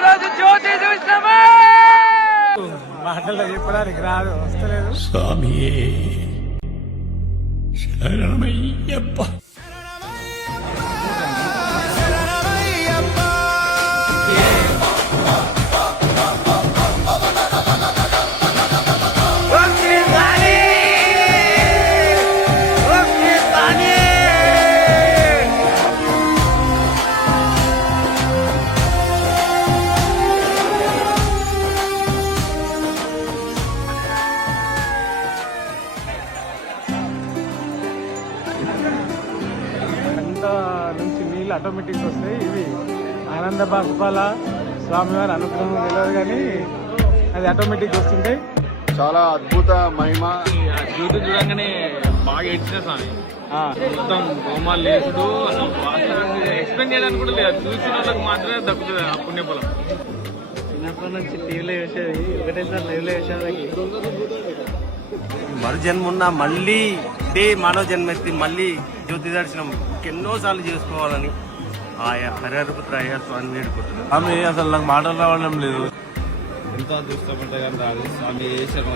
ఈరోజు జ్యోతి చూసినామా మాటల్లో చెప్పడానికి రాదు, వస్తలేదు. స్వామి శరణమయ్యప్ప. నుంచి నీళ్ళు ఆటోమేటిక్ వస్తాయి. ఇవి ఆనంద బాష్పాల స్వామివారి అనుగ్రహం తెలియదు కానీ అది ఆటోమేటిక్ వస్తుంటాయి. చాలా అద్భుత మహిమ. జ్యోతి చూడంగానే బాగా ఏడ్చిన స్వామి. మొత్తం హోమాలు లేసుడు అసలు ఎక్స్ప్లెయిన్ చేయడానికి కూడా లేదు. చూసిన వాళ్ళకి మాత్రమే దక్కుతుంది ఆ పుణ్యఫలం. చిన్నప్పటి నుంచి టీవీలో వేసేది, ఒకటేసారి లైవ్లో వేసేది. మరు జన్మ మళ్ళీ ఇదే మానవ జన్మెత్తి మళ్ళీ జ్యోతి దర్శనం ఎన్నోసార్లు చేసుకోవాలని ఆయా హరిహరపుత్ర అయ్యా స్వామి వేడుకుంటున్నాను. ఆమె అసలు నాకు మాటలు రావడం లేదు. ఎంతో అదృష్టపడ్డా కానీ రాదు స్వామి. ఏ శర్మ